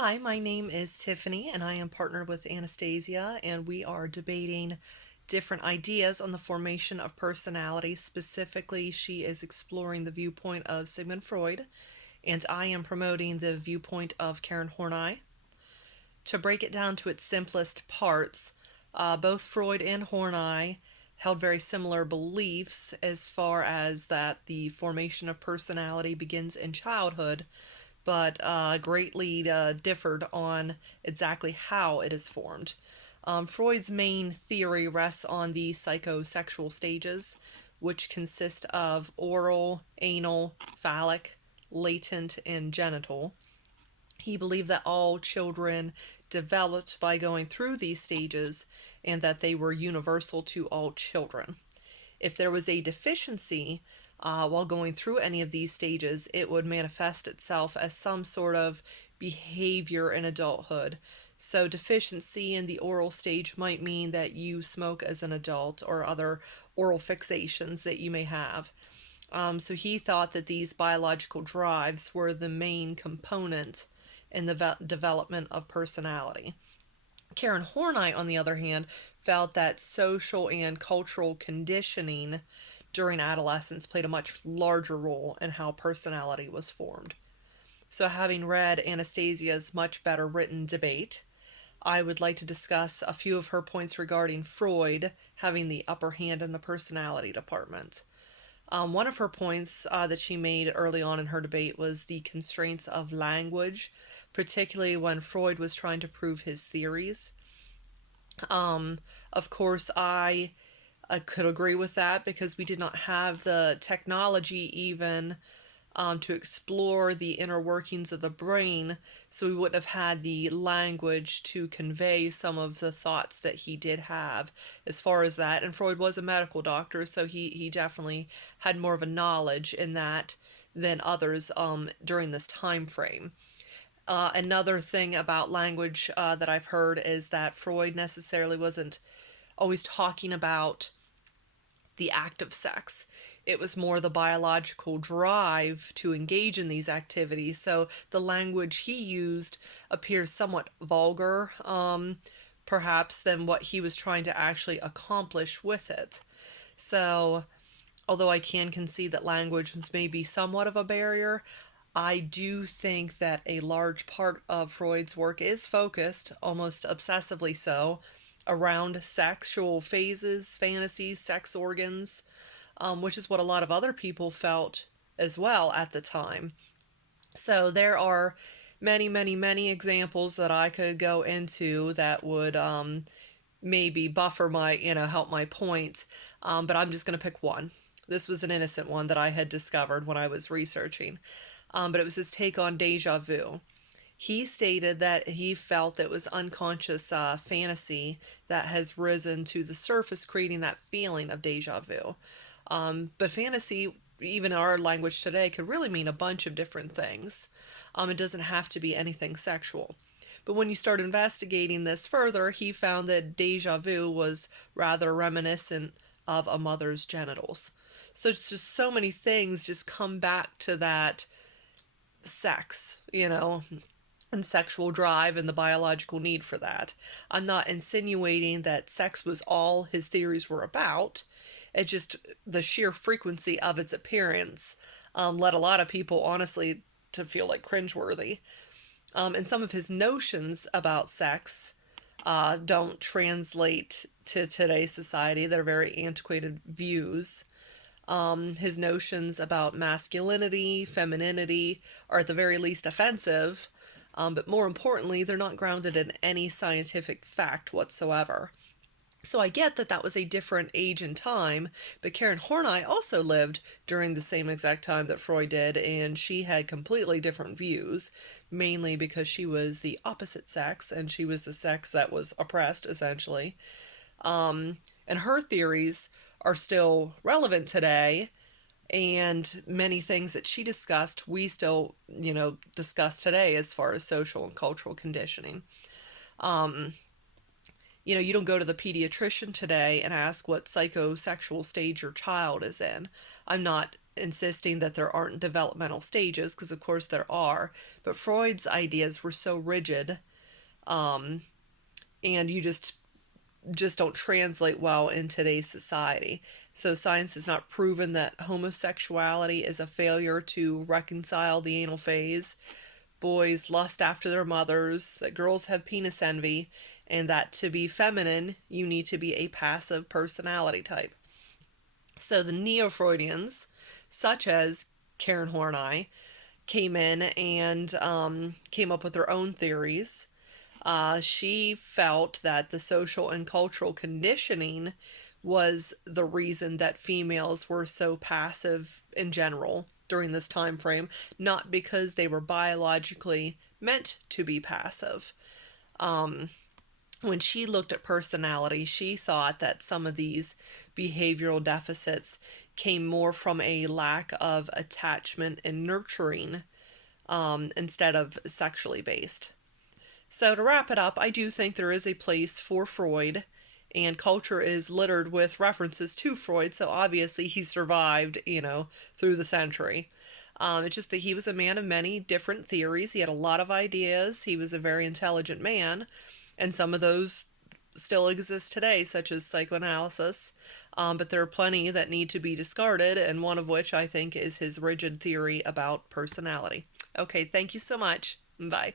Hi, my name is Tiffany, and I am partnered with Anastasia, and we are debating different ideas on the formation of personality. Specifically, she is exploring the viewpoint of Sigmund Freud, and I am promoting the viewpoint of Karen Horney. To break it down to its simplest parts, both Freud and Horney held very similar beliefs as far as that the formation of personality begins in childhood, but greatly differed on exactly how it is formed. Freud's main theory rests on the psychosexual stages, which consist of oral, anal, phallic, latent, and genital. He believed that all children developed by going through these stages and that they were universal to all children. If there was a deficiency while going through any of these stages, it would manifest itself as some sort of behavior in adulthood. So, deficiency in the oral stage might mean that you smoke as an adult or other oral fixations that you may have. So, he thought that these biological drives were the main component in the development of personality. Karen Horney, on the other hand, felt that social and cultural conditioning during adolescence played a much larger role in how personality was formed. So, having read Anastasia's much better written debate, I would like to discuss a few of her points regarding Freud having the upper hand in the personality department. One of her points that she made early on in her debate was the constraints of language, particularly when Freud was trying to prove his theories. Of course, I could agree with that because we did not have the technology even to explore the inner workings of the brain, so we wouldn't have had the language to convey some of the thoughts that he did have as far as that. And Freud was a medical doctor, so he definitely had more of a knowledge in that than others during this time frame. Another thing about language that I've heard is that Freud necessarily wasn't always talking about the act of sex. It was more the biological drive to engage in these activities. So the language he used appears somewhat vulgar, perhaps, than what he was trying to actually accomplish with it. So, although I can concede that language was maybe somewhat of a barrier, I do think that a large part of Freud's work is focused, almost obsessively so, around sexual phases, fantasies, sex organs, which is what a lot of other people felt as well at the time. So there are many, many, many examples that I could go into that would maybe buffer my, help my point, but I'm just going to pick one. This was an innocent one that I had discovered when I was researching, but it was his take on deja vu. He stated that he felt it was unconscious fantasy that has risen to the surface, creating that feeling of deja vu. But fantasy, even in our language today, could really mean a bunch of different things. It doesn't have to be anything sexual. But when you start investigating this further, he found that deja vu was rather reminiscent of a mother's genitals. So it's just so many things just come back to that sex, and sexual drive and the biological need for that. I'm not insinuating that sex was all his theories were about. It's just the sheer frequency of its appearance led a lot of people, honestly, to feel like cringeworthy. And some of his notions about sex don't translate to today's society. They're very antiquated views. His notions about masculinity, femininity are at the very least offensive, but more importantly, they're not grounded in any scientific fact whatsoever. So I get that that was a different age and time, but Karen Horney also lived during the same exact time that Freud did, and she had completely different views, mainly because she was the opposite sex, and she was the sex that was oppressed, essentially. And her theories are still relevant today, and many things that she discussed, we still, discuss today as far as social and cultural conditioning. Um, you don't go to the pediatrician today and ask what psychosexual stage your child is in. I'm not insisting that there aren't developmental stages, because of course there are, but Freud's ideas were so rigid, um, and you just don't translate well in today's society. So science has not proven that homosexuality is a failure to reconcile the anal phase, boys lust after their mothers, that girls have penis envy, and that to be feminine, you need to be a passive personality type. So the Neo-Freudians, such as Karen Horney, came in and came up with their own theories. She felt that the social and cultural conditioning was the reason that females were so passive in general during this time frame, not because they were biologically meant to be passive. When she looked at personality, she thought that some of these behavioral deficits came more from a lack of attachment and nurturing, instead of sexually based. So to wrap it up, I do think there is a place for Freud, and culture is littered with references to Freud, so obviously he survived, through the century. It's just that he was a man of many different theories. He had a lot of ideas. He was a very intelligent man, and some of those still exist today, such as psychoanalysis. But there are plenty that need to be discarded, and one of which I think is his rigid theory about personality. Okay, thank you so much. Bye.